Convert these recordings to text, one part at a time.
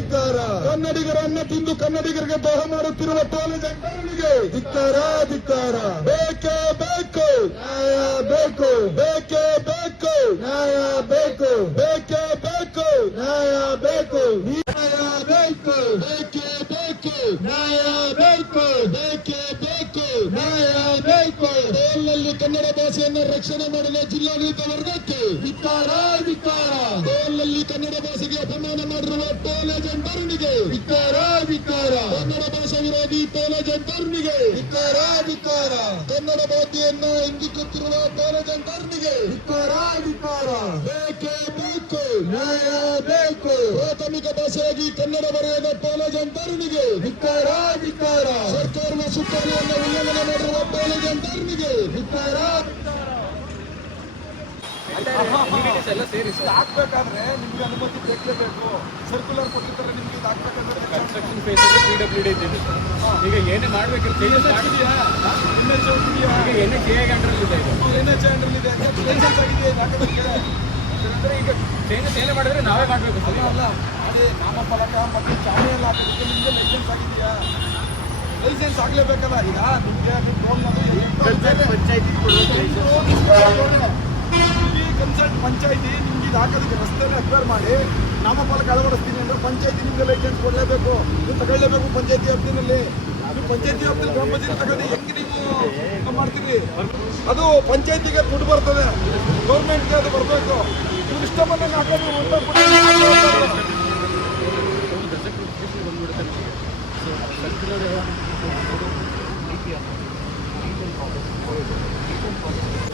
ಧಿಕ್ಕಾರ. ಕನ್ನಡಿಗರನ್ನ ತಿಂದು ಕನ್ನಡಿಗರಿಗೆ ದ್ರೋಹ ಮಾಡುತ್ತಿರುವ ಟೋಲ್ ಏಜೆಂಟರಿಗೆ ಧಿಕ್ಕಾರ ಧಿಕ್ಕಾರ. ಬೇಕೇ ಬೇಕು ನ್ಯಾಯ ಬೇಕು. ಬೇಕೇ ಬೇಕು ನ್ಯಾಯ ಬೇಕು. ಬೇಕೇ ಬೇಕು ನ್ಯಾಯ ಬೇಕು. ನ್ಯಾಯ ಬೇಕು. ಬೇಕೇ ಬೇಕು ನ್ಯಾಯ ಬೇಕು. ಬೇಕೇ ಬೇಕು ನ್ಯಾಯ ಬೇಕು. ಟೋಲ್ನಲ್ಲಿ ಕನ್ನಡ ಭಾಷೆಯನ್ನು ರಕ್ಷಣೆ ಮಾಡಿದ ಜಿಲ್ಲಾಡಳಿತ ವರ್ಗಕ್ಕೆ ಧಿಕ್ಕಾರ ಧಿಕ್ಕಾರ. ಟೋಲ್ನಲ್ಲಿ ಕನ್ನಡ ಭಾಷೆಗೆ ಅಪಮಾನ ಮಾಡಿರುವ ಟೋಲ್ ಏಜೆಂಟರಿಗೆ ಧಿಕ್ಕಾರ ಧಿಕ್ಕಾರ. ಕನ್ನಡ ಭಾಷಾ ವಿರೋಧಿ ಟೋಲ್ ಏಜೆಂಟರಿಗೆ ಧಿಕ್ಕಾರ ಧಿಕ್ಕಾರ. ಕನ್ನಡ ಭಾಷೆಯನ್ನು ಹಿಂದಿಕ್ಕುತ್ತಿರುವ ಟೋಲ್ ಏಜೆಂಟರಿಗೆ ಧಿಕ್ಕಾರ ಧಿಕ್ಕಾರ. ಬೇಕೇ ಬೇಕು ನ್ಯಾಯ ಬೇಕು. ಪ್ರಾಥಮಿಕ ಭಾಷೆಯಾಗಿ ಕನ್ನಡ ಬರೆಯದ ಟೋಲ್ ಏಜೆಂಟರಿಗೆ ಧಿಕ್ಕಾರ ಧಿಕ್ಕಾರ. ಸರ್ಕಾರದ ಸುತ್ತೋಲೆಯನ್ನು ಉಲ್ಲಂಘನೆ ಮಾಡಿರುವ ಟೋಲ್ ಏಜೆಂಟರಿಗೆ ಧಿಕ್ಕಾರ. ಹಾಕ್ಬೇಕಾದ್ರೆ ನಿಮ್ಗೆ ಅನುಮತಿ ಬೇಕೇಬೇಕು. ಸರ್ಕ್ಯುಲರ್ ಕೊಟ್ಟಿರ್ತಾರೆ ನಿಮ್ಗೆ ಇದು ಹಾಕ್ಬೇಕಾದ್ರೆ ಕನ್ಸ್ಟ್ರಕ್ಷನ್ ಫೇಸ್ PWD ಇದೆ. ಈಗ ಏನೇ ಮಾಡ್ಬೇಕಿರುತ್ತೆ ಈಗ NHA ಅಂಡರ್ ಇದೆ. NHA ಅಂಡರ್ ಇದೆ. ಲೈಸೆನ್ಸ್ ಆಗಿದೆ ಅಂದ್ರೆ ಈಗ ಚೇಂಜಸ್ ಏನೇ ಮಾಡಿದ್ರೆ ನಾವೇ ಮಾಡ್ಬೇಕು ಸರಿ ಅಲ್ಲ. ಅದೇ ನಾಮಫಲಕ ಮತ್ತೆ ಚಾವಣಿ ಎಲ್ಲ ಹಾಕೋದಕ್ಕೆ ನಿಮ್ಗೆ ಲೈಸೆನ್ಸ್ ಆಗಿದೆಯಾ? ಲೈಸೆನ್ಸ್ ಆಗ್ಲೇಬೇಕಲ್ಲ. ಈಗ ನಿಮ್ಗೆ ಕನ್ಸಲ್ಟ್ ಪಂಚಾಯತಿ ನಿಮ್ಗೆ ಇದು ಹಾಕೋದಕ್ಕೆ ರಸ್ತೆನ ಅಕ್ವೈರ್ ಮಾಡಿ ನಾಮಫಲಕ ಅಳವಡಿಸ್ತೀನಿ ಅಂದ್ರೆ ಪಂಚಾಯತಿ ನಿಮ್ಗೆ ಲೈಸೆನ್ಸ್ ಕೊಡಲೇಬೇಕು. ನೀವು ತಗೊಳ್ಳೇಬೇಕು ಪಂಚಾಯತಿ ವ್ಯಾಪ್ತಿನಲ್ಲಿ. ನೀವು ಪಂಚಾಯತಿ ವ್ಯಾಪ್ತಿಯಲ್ಲಿ ಗ್ರಾಮ ಪಂಚಾಯತಿ ತಗೊಂಡು ಹೆಂಗೆ ನೀವು ಮಾಡ್ತೀರಿ? ಅದು ಪಂಚಾಯತಿಗೆ ದುಡ್ಡು ಬರ್ತದೆ, ಗೌರ್ಮೆಂಟ್ಗೆ ಅದು ಬರಬೇಕು. ನೀವು ಇಷ್ಟ ಬಂದಂಗೆ ಹಾಕೋದು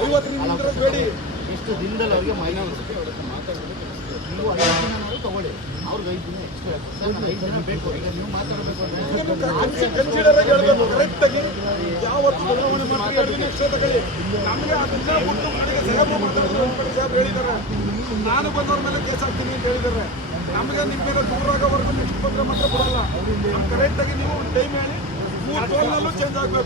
ಐವತ್ತು ಬೇಡಿ. ಎಷ್ಟು ದಿನದಲ್ಲಿ ಅವ್ರಿಗೆ ಮೈನರ್ ನೀವು 5 ದಿನ ತಗೊಳ್ಳಿ. ಅವ್ರಿಗೆ 5 ದಿನ ಎಕ್ಸ್ಟ್ರಾ. ಸರ್ 5 ದಿನ ಬೇಕು. ಈಗ ನೀವು ಮಾತಾಡಬೇಕು ಅಂದರೆ ಕನ್ಸಿಡರ್ ಆಗಿ ಹೇಳ್ಬೇಕು. ಕರೆಕ್ಟಾಗಿ ಯಾವತ್ತು ಬದಲಾವಣೆ ಮಾಡ್ತೀವಿ 2 ದಿನ ಎಕ್ಸ್ಟ್ರಾ ತಗೊಳ್ಳಿ. ನಮಗೆ ಅದನ್ನ ಬಿಟ್ಟು ಕಡೆಗೆ ಸಾಹೇಬರು ಮಾತಾಡಿದ್ರು. ಸಾಹೇಬ್ ಹೇಳಿದ್ದಾರೆ ನಾನು ಬಂದವ್ರ ಮೇಲೆ ಕೇಸ್ ಹಾಕ್ತೀನಿ ಅಂತ ಹೇಳಿದ್ದಾರೆ. ನಮಗೆ ನಿಮ್ಮ ಮೇಲೆ ದೂರ ಆಗೋವರೆಗೂ ನೆಕ್ಸ್ಟ್ ಬಂದರೆ ಮಾತ್ರ ಬಿಡಲ್ಲ. ಕರೆಕ್ಟಾಗಿ ನೀವು ಟೈಮ್ ಹೇಳಿ 3 ಟೋಲ್ನಲ್ಲೂ ಚೇಂಜ್ ಆಗಬೇಕು.